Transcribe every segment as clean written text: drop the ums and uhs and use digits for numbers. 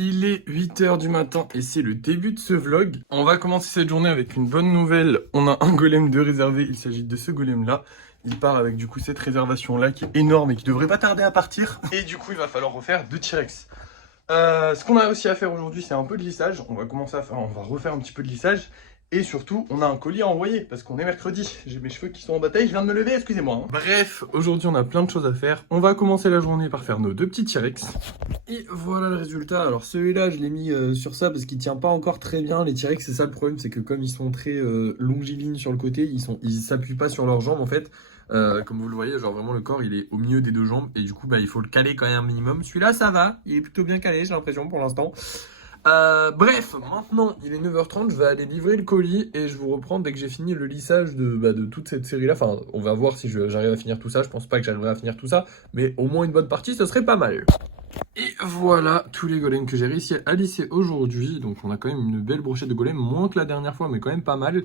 Il est 8 h du matin et c'est le début de ce vlog. On va commencer cette journée avec une bonne nouvelle. On a un golem de réservé, il s'agit de ce golem là. Il part avec du coup cette réservation là qui est énorme et qui devrait pas tarder à partir. Et du coup il va falloir refaire 2 T-Rex. Ce qu'on a aussi à faire aujourd'hui c'est un peu de lissage. On va refaire un petit peu de lissage. Et surtout, on a un colis à envoyer, parce qu'on est mercredi. J'ai mes cheveux qui sont en bataille, je viens de me lever, excusez-moi. Bref, aujourd'hui on a plein de choses à faire. On va commencer la journée par faire nos 2 petits T-Rex. Et voilà le résultat. Alors celui-là, je l'ai mis sur ça parce qu'il tient pas encore très bien. Les T-Rex, c'est ça le problème, c'est que comme ils sont très longilignes sur le côté, ils s'appuient pas sur leurs jambes en fait. Comme vous le voyez, genre vraiment le corps il est au milieu des 2 jambes et du coup il faut le caler quand même un minimum. Celui-là ça va, il est plutôt bien calé, j'ai l'impression pour l'instant. Bref, maintenant il est 9 h 30, je vais aller livrer le colis et je vous reprends dès que j'ai fini le lissage de toute cette série là. Enfin, on va voir si j'arrive à finir tout ça. Je pense pas que j'arriverai à finir tout ça, mais au moins une bonne partie, ce serait pas mal. Et voilà tous les golems que j'ai réussi à lisser aujourd'hui. Donc on a quand même une belle brochette de golems, moins que la dernière fois, mais quand même pas mal.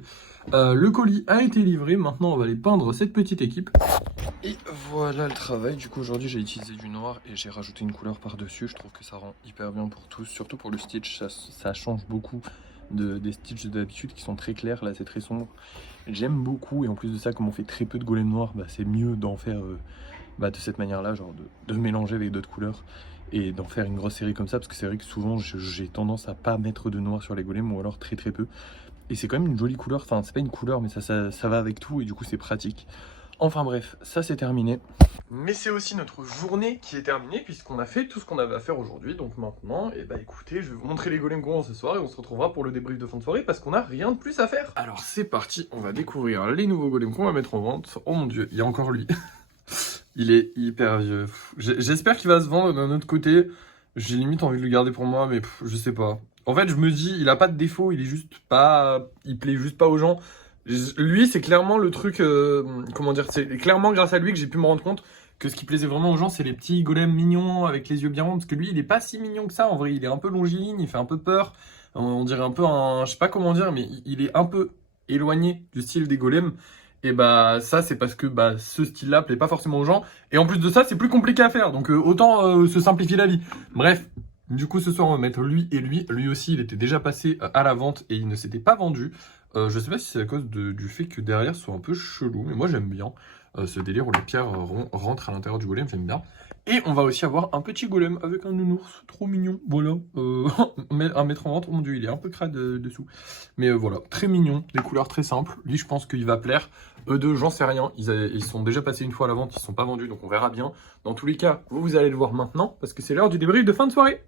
Le colis a été livré, maintenant on va aller peindre cette petite équipe. Et voilà le travail. Du coup aujourd'hui j'ai utilisé du noir et j'ai rajouté une couleur par dessus. Je trouve que ça rend hyper bien pour tous, surtout pour le stitch, ça change beaucoup des stitches d'habitude qui sont très clairs. Là c'est très sombre, j'aime beaucoup. Et en plus de ça, comme on fait très peu de golems noirs, c'est mieux d'en faire de cette manière là, genre de mélanger avec d'autres couleurs et d'en faire une grosse série comme ça, parce que c'est vrai que souvent j'ai tendance à pas mettre de noir sur les golems, ou alors très peu. Et c'est quand même une jolie couleur, enfin c'est pas une couleur mais ça va avec tout et du coup c'est pratique. Enfin bref, ça c'est terminé. Mais c'est aussi notre journée qui est terminée puisqu'on a fait tout ce qu'on avait à faire aujourd'hui. Donc maintenant, écoutez, je vais vous montrer les golems qu'on vend ce soir et on se retrouvera pour le débrief de fin de soirée parce qu'on a rien de plus à faire. Alors c'est parti, on va découvrir les nouveaux golems qu'on va mettre en vente. Oh mon dieu, il y a encore lui. Il est hyper vieux. J'espère qu'il va se vendre d'un autre côté. J'ai limite envie de le garder pour moi, mais je sais pas. En fait, je me dis, il a pas de défaut, il est juste pas... Il plaît juste pas aux gens. Lui, c'est clairement le truc... comment dire, c'est clairement grâce à lui que j'ai pu me rendre compte que ce qui plaisait vraiment aux gens, c'est les petits golems mignons avec les yeux bien ronds. Parce que lui, il est pas si mignon que ça, en vrai. Il est un peu longiligne, il fait un peu peur. On dirait un peu un... Je sais pas comment dire, mais il est un peu éloigné du style des golems. Et ça c'est parce que ce style-là plaît pas forcément aux gens. Et en plus de ça, c'est plus compliqué à faire. Donc autant se simplifier la vie. Bref, du coup ce soir on va mettre lui et lui. Lui aussi il était déjà passé à la vente et il ne s'était pas vendu. Je sais pas si c'est à cause du fait que derrière ce soit un peu chelou. Mais moi j'aime bien ce délire où les pierres rentrent à l'intérieur du golem, j'aime bien. Et on va aussi avoir un petit golem avec un nounours, trop mignon, voilà, à mettre en vente. Oh mon dieu, il est un peu crade dessous. Mais voilà, très mignon, des couleurs très simples. Lui, je pense qu'il va plaire. Eux deux, j'en sais rien, ils sont déjà passés une fois à la vente, ils ne sont pas vendus, donc on verra bien. Dans tous les cas, vous allez le voir maintenant, parce que c'est l'heure du débrief de fin de soirée.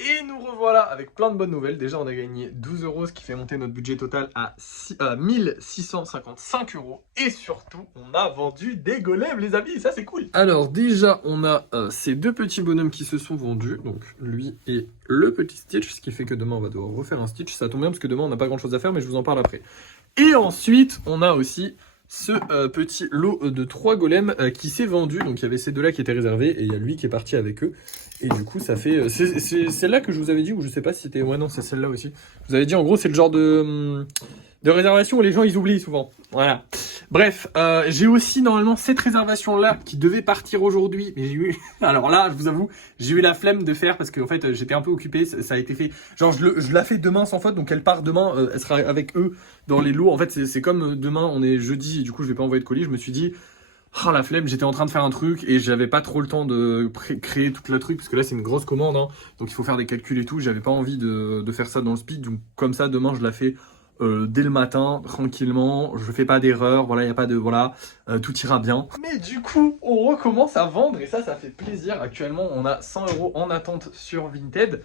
Et nous revoilà avec plein de bonnes nouvelles. Déjà, on a gagné 12 €, ce qui fait monter notre budget total à 1655 €. Et surtout, on a vendu des golems, les amis. Ça, c'est cool. Alors, déjà, on a ces 2 petits bonhommes qui se sont vendus. Donc, lui et le petit Stitch, ce qui fait que demain, on va devoir refaire un Stitch. Ça tombe bien parce que demain, on n'a pas grand-chose à faire, mais je vous en parle après. Et ensuite, on a aussi ce petit lot de 3 golems qui s'est vendu. Donc, il y avait ces 2-là qui étaient réservés et il y a lui qui est parti avec eux. Et du coup, ça fait... c'est celle-là que je vous avais dit, ou je sais pas si c'était... Ouais, non, c'est celle-là aussi. Je vous avais dit, en gros, c'est le genre de réservation où les gens, ils oublient souvent. Voilà. Bref, j'ai aussi, normalement, cette réservation-là qui devait partir aujourd'hui. Mais j'ai eu... Alors là, je vous avoue, j'ai eu la flemme de faire parce qu'en fait, j'étais un peu occupé. Ça a été fait... Genre, je la fais demain sans faute. Donc, elle part demain. Elle sera avec eux dans les lots. En fait, c'est comme demain, on est jeudi. Et du coup, je vais pas envoyer de colis. Je me suis dit... Oh la flemme, j'étais en train de faire un truc et j'avais pas trop le temps de créer tout le truc parce que là c'est une grosse commande hein, donc il faut faire des calculs et tout, j'avais pas envie de faire ça dans le speed, donc comme ça demain je la fais dès le matin, tranquillement, je fais pas d'erreur, voilà, y a pas de, voilà, tout ira bien. Mais du coup, on recommence à vendre et ça fait plaisir. Actuellement, on a 100 € en attente sur Vinted,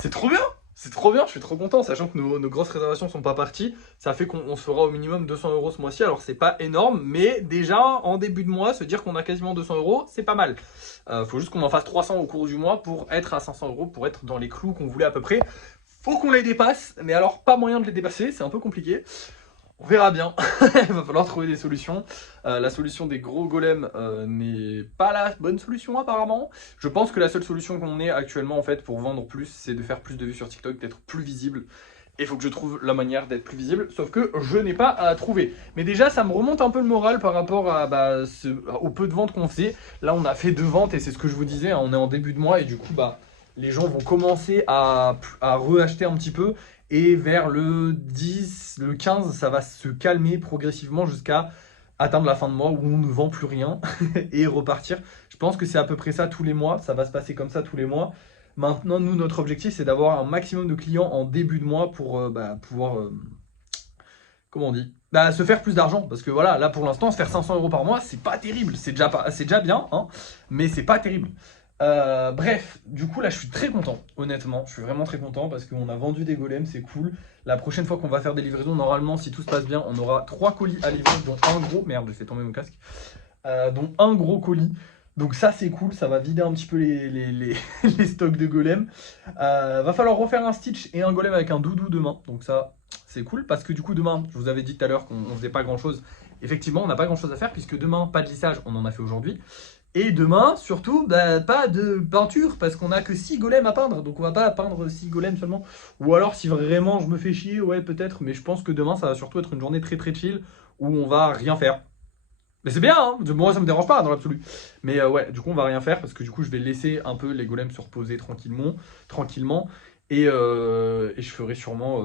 c'est trop bien. C'est trop bien, je suis trop content, sachant que nos grosses réservations sont pas parties. Ça fait qu'on se fera au minimum 200 € ce mois-ci. Alors c'est pas énorme, mais déjà en début de mois, se dire qu'on a quasiment 200 €, c'est pas mal. Faut juste qu'on en fasse 300 au cours du mois pour être à 500 €, pour être dans les clous qu'on voulait à peu près. Faut qu'on les dépasse, mais alors pas moyen de les dépasser, c'est un peu compliqué. On verra bien, il va falloir trouver des solutions. La solution des gros golems n'est pas la bonne solution apparemment. Je pense que la seule solution qu'on ait actuellement en fait pour vendre plus, c'est de faire plus de vues sur TikTok, d'être plus visible. Et il faut que je trouve la manière d'être plus visible, sauf que je n'ai pas à trouver. Mais déjà, ça me remonte un peu le moral par rapport à, au peu de ventes qu'on faisait. Là, on a fait 2 ventes et c'est ce que je vous disais, hein, on est en début de mois et du coup, les gens vont commencer à reacheter un petit peu. Et vers le 10, le 15, ça va se calmer progressivement jusqu'à atteindre la fin de mois où on ne vend plus rien et repartir. Je pense que c'est à peu près ça tous les mois. Ça va se passer comme ça tous les mois. Maintenant, nous, notre objectif, c'est d'avoir un maximum de clients en début de mois pour pouvoir, comment on dit, se faire plus d'argent. Parce que voilà, là pour l'instant, se faire 500 € par mois, c'est pas terrible. C'est déjà bien, hein, mais c'est pas terrible. Bref, du coup là je suis très content, honnêtement, je suis vraiment très content parce qu'on a vendu des golems, c'est cool. La prochaine fois qu'on va faire des livraisons, normalement si tout se passe bien, on aura 3 colis à livrer, dont un gros, merde j'ai fait tomber mon casque, dont un gros colis. Donc ça c'est cool, ça va vider un petit peu les stocks de golems. Va falloir refaire un Stitch et un golem avec un doudou demain, donc ça c'est cool parce que du coup demain, je vous avais dit tout à l'heure qu'on faisait pas grand chose. Effectivement on n'a pas grand chose à faire puisque demain pas de lissage, on en a fait aujourd'hui. Et demain, surtout, pas de peinture, parce qu'on a que 6 golems à peindre, donc on va pas peindre 6 golems seulement. Ou alors, si vraiment je me fais chier, ouais, peut-être, mais je pense que demain, ça va surtout être une journée très très chill, où on va rien faire. Mais c'est bien, hein, moi ça me dérange pas dans l'absolu. Mais ouais, du coup, on va rien faire, parce que du coup, je vais laisser un peu les golems se reposer tranquillement, et je ferai sûrement...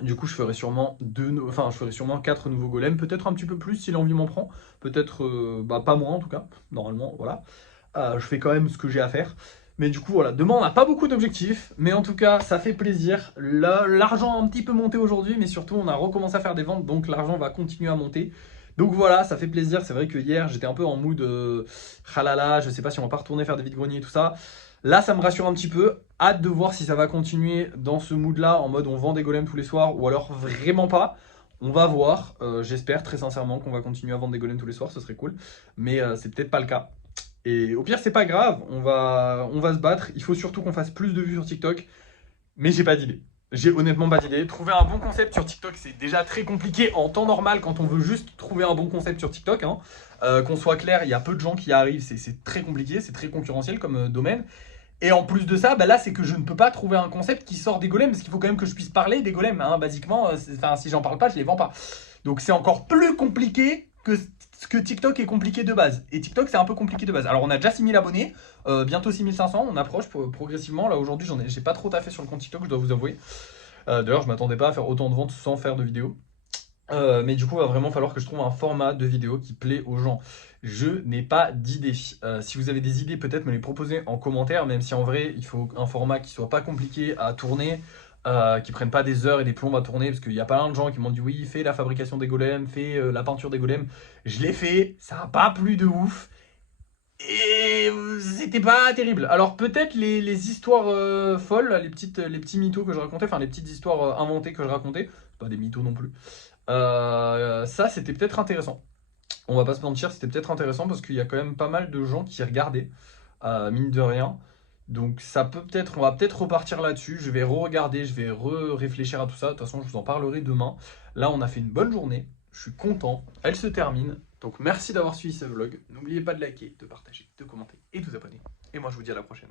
du coup, je ferai sûrement je ferai sûrement 4 nouveaux golems, peut-être un petit peu plus si l'envie m'en prend, peut-être pas moins en tout cas, normalement, voilà. Je fais quand même ce que j'ai à faire. Mais du coup, voilà, demain on n'a pas beaucoup d'objectifs, mais en tout cas, ça fait plaisir. L'argent a un petit peu monté aujourd'hui, mais surtout, on a recommencé à faire des ventes, donc l'argent va continuer à monter. Donc voilà, ça fait plaisir. C'est vrai que hier, j'étais un peu en mood ralala, je sais pas si on va pas retourner faire des vides-greniers et tout ça. Là, ça me rassure un petit peu. Hâte de voir si ça va continuer dans ce mood-là, en mode on vend des golems tous les soirs, ou alors vraiment pas. On va voir. J'espère très sincèrement qu'on va continuer à vendre des golems tous les soirs, ce serait cool. Mais c'est peut-être pas le cas. Et au pire, c'est pas grave, on va se battre. Il faut surtout qu'on fasse plus de vues sur TikTok. Mais j'ai pas d'idée. J'ai honnêtement pas d'idée. Trouver un bon concept sur TikTok, c'est déjà très compliqué en temps normal quand on veut juste trouver un bon concept sur TikTok, hein. Qu'on soit clair, il y a peu de gens qui y arrivent, c'est très compliqué, c'est très concurrentiel comme domaine. Et en plus de ça, là, c'est que je ne peux pas trouver un concept qui sort des golems, parce qu'il faut quand même que je puisse parler des golems, hein. Basiquement, si j'en parle pas, je les vends pas. Donc c'est encore plus compliqué que ce que TikTok est compliqué de base. Et TikTok, c'est un peu compliqué de base. Alors on a déjà 6000 abonnés, bientôt 6500, on approche progressivement. Là aujourd'hui, j'ai pas trop taffé sur le compte TikTok, je dois vous avouer. D'ailleurs, je m'attendais pas à faire autant de ventes sans faire de vidéos. Mais du coup, il va vraiment falloir que je trouve un format de vidéo qui plaît aux gens. Je n'ai pas d'idées. Si vous avez des idées, peut-être me les proposer en commentaire, même si en vrai, il faut un format qui soit pas compliqué à tourner, qui prenne pas des heures et des plombes à tourner, parce qu'il y a plein de gens qui m'ont dit oui, fais la fabrication des golems, fais la peinture des golems. Je l'ai fait, ça n'a pas plu de ouf. Et c'était pas terrible. Alors peut-être les histoires folles, les petits mythos que je racontais, enfin les petites histoires inventées que je racontais, pas des mythos non plus. Ça c'était peut-être intéressant. On va pas se mentir, c'était peut-être intéressant parce qu'il y a quand même pas mal de gens qui regardaient, mine de rien. Donc ça peut peut-être, on va peut-être repartir là-dessus. Je vais re-regarder, je vais réfléchir à tout ça. De toute façon, je vous en parlerai demain. Là, on a fait une bonne journée. Je suis content. Elle se termine. Donc merci d'avoir suivi ce vlog. N'oubliez pas de liker, de partager, de commenter et de vous abonner. Et moi, je vous dis à la prochaine.